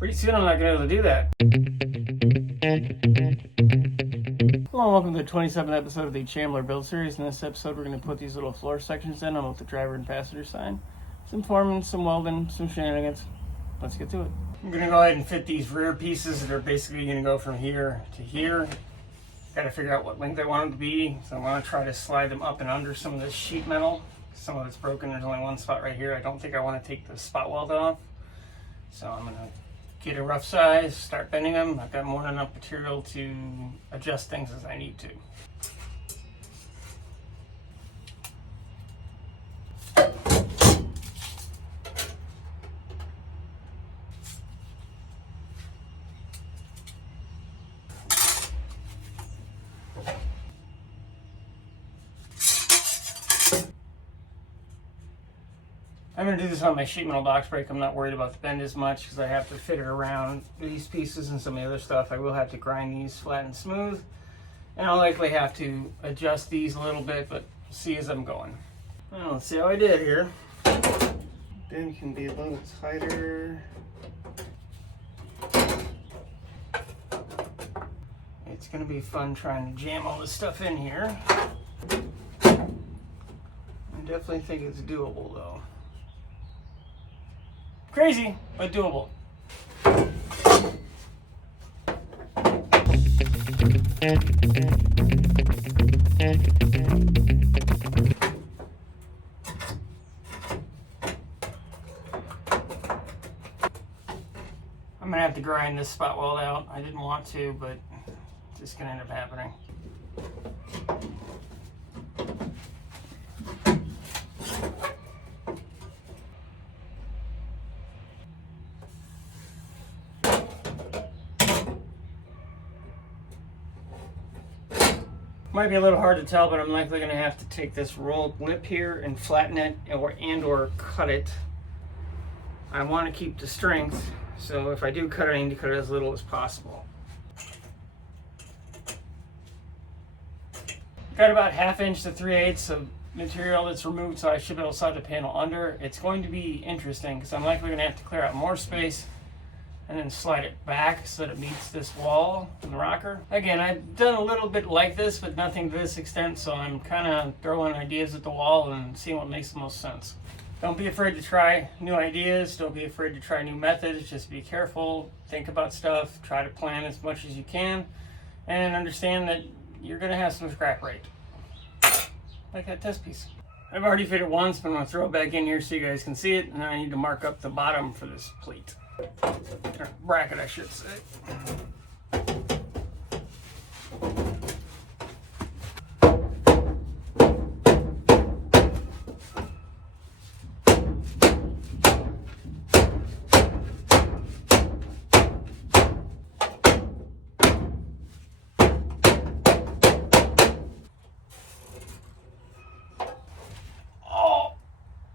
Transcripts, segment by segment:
Pretty soon I'm not going to be able to do that. Hello and welcome to the 27th episode of the Chambler build series. In this episode we're going to put these little floor sections in on both the driver and passenger side. Some forming, some welding, some shenanigans. Let's get to it. I'm going to go ahead and fit these rear pieces that are basically going to go from here to here. Got to figure out what length I want them to be, so I'm going to try to slide them up and under some of this sheet metal. Some of it's broken. There's only one spot right here. I don't think I want to take the spot weld off, so I'm going to get a rough size, start bending them. I've got more than enough material to adjust things as I need to. I'm going to do this on my sheet metal box brake. I'm not worried about the bend as much because I have to fit it around these pieces and some of the other stuff. I will have to grind these flat and smooth, and I'll likely have to adjust these a little bit, but see as I'm going. Well, let's see how I did here. Bend can be a little tighter. It's going to be fun trying to jam all this stuff in here. I definitely think it's doable though. Crazy, but doable. I'm gonna have to grind this spot weld out. I didn't want to, but it's just gonna end up happening. Might be a little hard to tell, but I'm likely going to have to take this rolled lip here and flatten it or cut it. I want to keep the strength, so if I do cut it, I need to cut it as little as possible. Got about 1/2 inch to 3/8 of material that's removed, so I should be able to slide the panel under. It's going to be interesting because I'm likely going to have to clear out more space and then slide it back so that it meets this wall in the rocker. Again, I've done a little bit like this, but nothing to this extent, so I'm kind of throwing ideas at the wall and seeing what makes the most sense. Don't be afraid to try new ideas. Don't be afraid to try new methods. Just be careful, think about stuff, try to plan as much as you can, and understand that you're gonna have some scrap rate. Like that test piece. I've already fitted it once, but I'm gonna throw it back in here so you guys can see it, and then I need to mark up the bottom for this plate. Or bracket, I should say.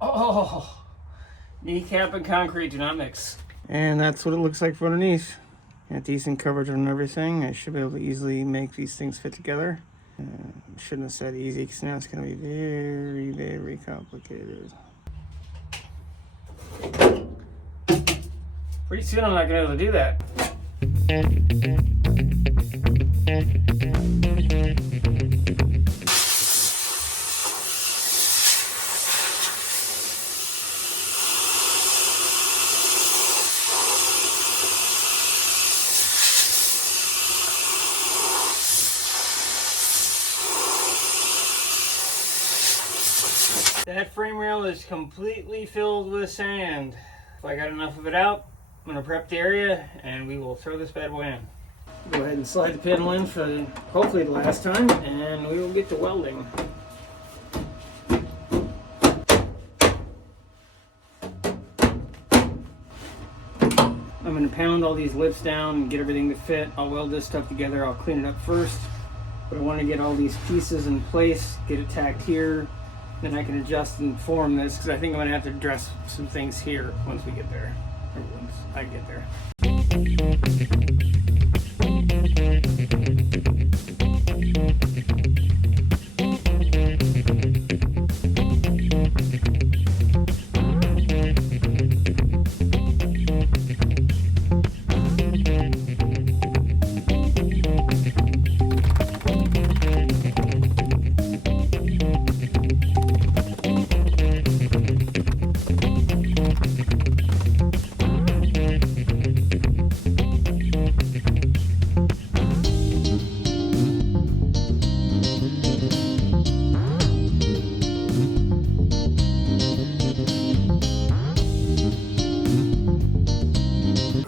Oh, kneecap and concrete do not mix. And that's what it looks like from underneath. Got decent coverage on everything. I should be able to easily make these things fit together. Shouldn't have said easy because now it's going to be very, very complicated. Pretty soon I'm not going to be able to do that. That frame rail is completely filled with sand. If I got enough of it out, I'm going to prep the area and we will throw this bad boy in. Go ahead and slide the panel in for hopefully the last time, and we will get to welding. I'm going to pound all these lips down and get everything to fit. I'll weld this stuff together. I'll clean it up first, but I want to get all these pieces in place, get it tacked here. Then I can adjust and form this because I think I'm going to have to address some things here once we get there, or once I get there.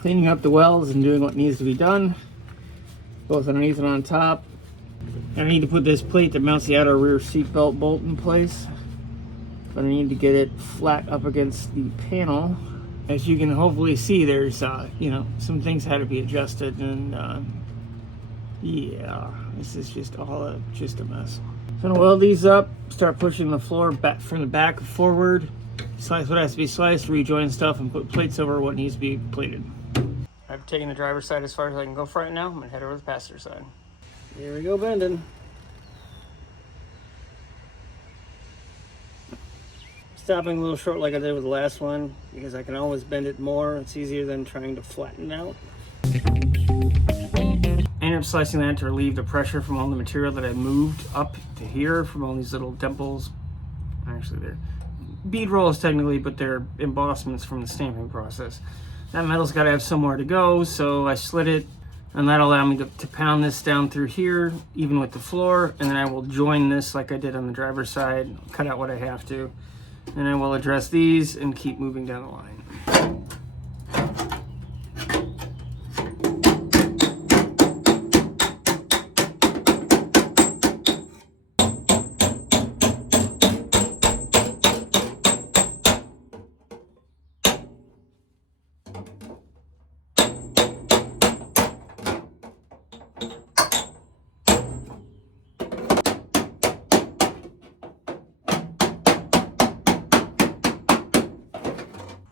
cleaning up the welds and doing what needs to be done, both underneath and on top. And I need to put this plate that mounts the outer rear seatbelt bolt in place, but I need to get it flat up against the panel. As you can hopefully see, there's you know, some things had to be adjusted, and yeah, this is just all just a mess. So I'm gonna weld these up, start pushing the floor back from the back forward, slice what has to be sliced, rejoin stuff, and put plates over what needs to be plated. I've taken the driver's side as far as I can go for right now. I'm gonna head over to the passenger side. Here we go, bending. Stopping a little short like I did with the last one, because I can always bend it more. It's easier than trying to flatten it out. I ended up slicing that to relieve the pressure from all the material that I moved up to here from all these little dimples. Actually, they're bead rolls technically, but they're embossments from the stamping process. That metal's got to have somewhere to go, so I slit it, and that'll allow me to pound this down through here, even with the floor, and then I will join this like I did on the driver's side, cut out what I have to, and then we'll address these and keep moving down the line.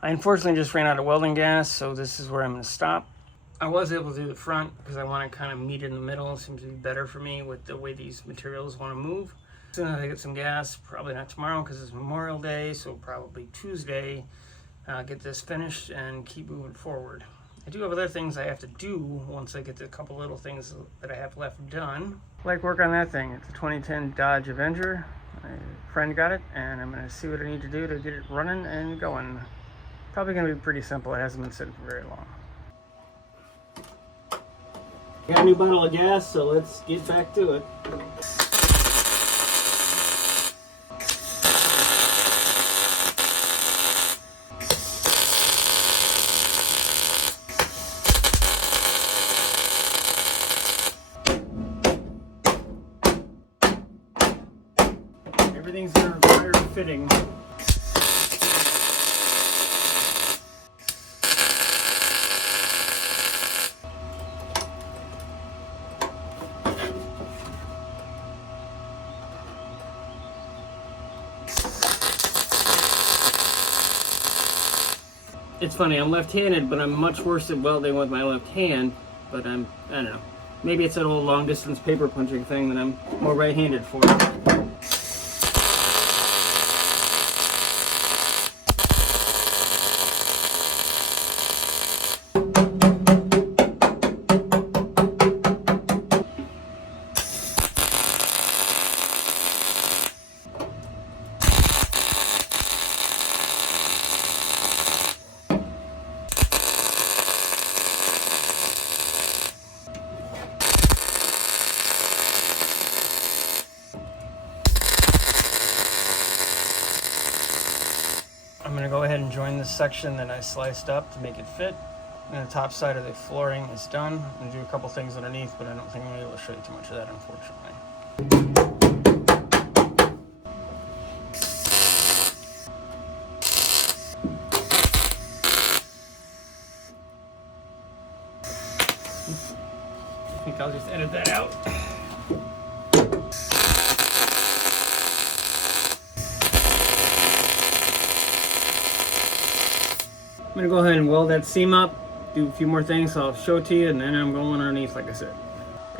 I unfortunately just ran out of welding gas, so this is where I'm going to stop. I was able to do the front because I want to kind of meet in the middle. It seems to be better for me with the way these materials want to move. As soon as I get some gas, probably not tomorrow because it's Memorial Day, so probably Tuesday, get this finished and keep moving forward. I do have other things I have to do once I get the couple little things that I have left done. Like work on that thing. It's a 2010 Dodge Avenger. My friend got it, and I'm going to see what I need to do to get it running and going. Probably going to be pretty simple. It hasn't been sitting for very long. Got a new bottle of gas, so let's get back to it. Everything's going to require fitting. It's funny, I'm left-handed, but I'm much worse at welding with my left hand, but I don't know. Maybe it's that old long-distance paper punching thing that I'm more right-handed for. I'm going to go ahead and join this section that I sliced up to make it fit. And the top side of the flooring is done. I'm going to do a couple things underneath, but I don't think I'm going to be able to show you too much of that, unfortunately. I think I'll just edit that out. I'm gonna go ahead and weld that seam up, do a few more things, so I'll show it to you, and then I'm going underneath like I said.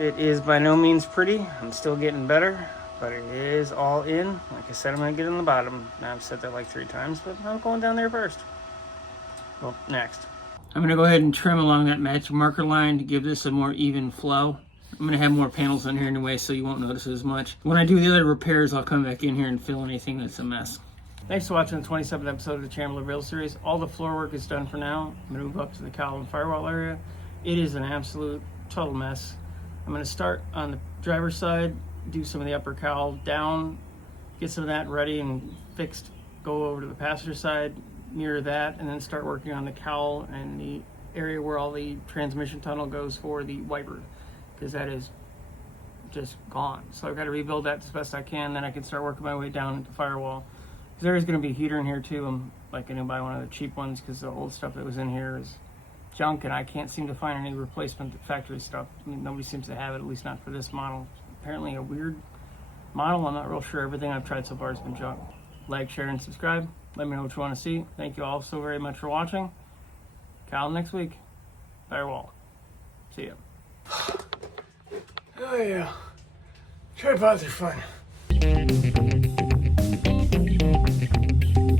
It is by no means pretty. I'm still getting better, but it is all in. Like I said, I'm gonna get in the bottom. Now I've said that like 3 times, but I'm going down there first. Well, next. I'm gonna go ahead and trim along that match marker line to give this a more even flow. I'm gonna have more panels on here anyway, so you won't notice as much. When I do the other repairs, I'll come back in here and fill anything that's a mess. Thanks for watching the 27th episode of the Chambler build series. All the floor work is done for now. I'm gonna move up to the cowl and firewall area. It is an absolute total mess. I'm gonna start on the driver's side, do some of the upper cowl down, get some of that ready and fixed, go over to the passenger side, mirror that, and then start working on the cowl and the area where all the transmission tunnel goes for the wiper, because that is just gone. So I've got to rebuild that as best I can, then I can start working my way down to firewall. There is going to be a heater in here too. I'm like going to buy one of the cheap ones because the old stuff that was in here is junk, and I can't seem to find any replacement factory stuff. I mean, nobody seems to have it, at least not for this model. Apparently a weird model. I'm not real sure. Everything I've tried so far has been junk. Like, share, and subscribe. Let me know what you want to see. Thank you all so very much for watching. Cal next week. Firewall. See ya. Oh yeah. Tripods are fun.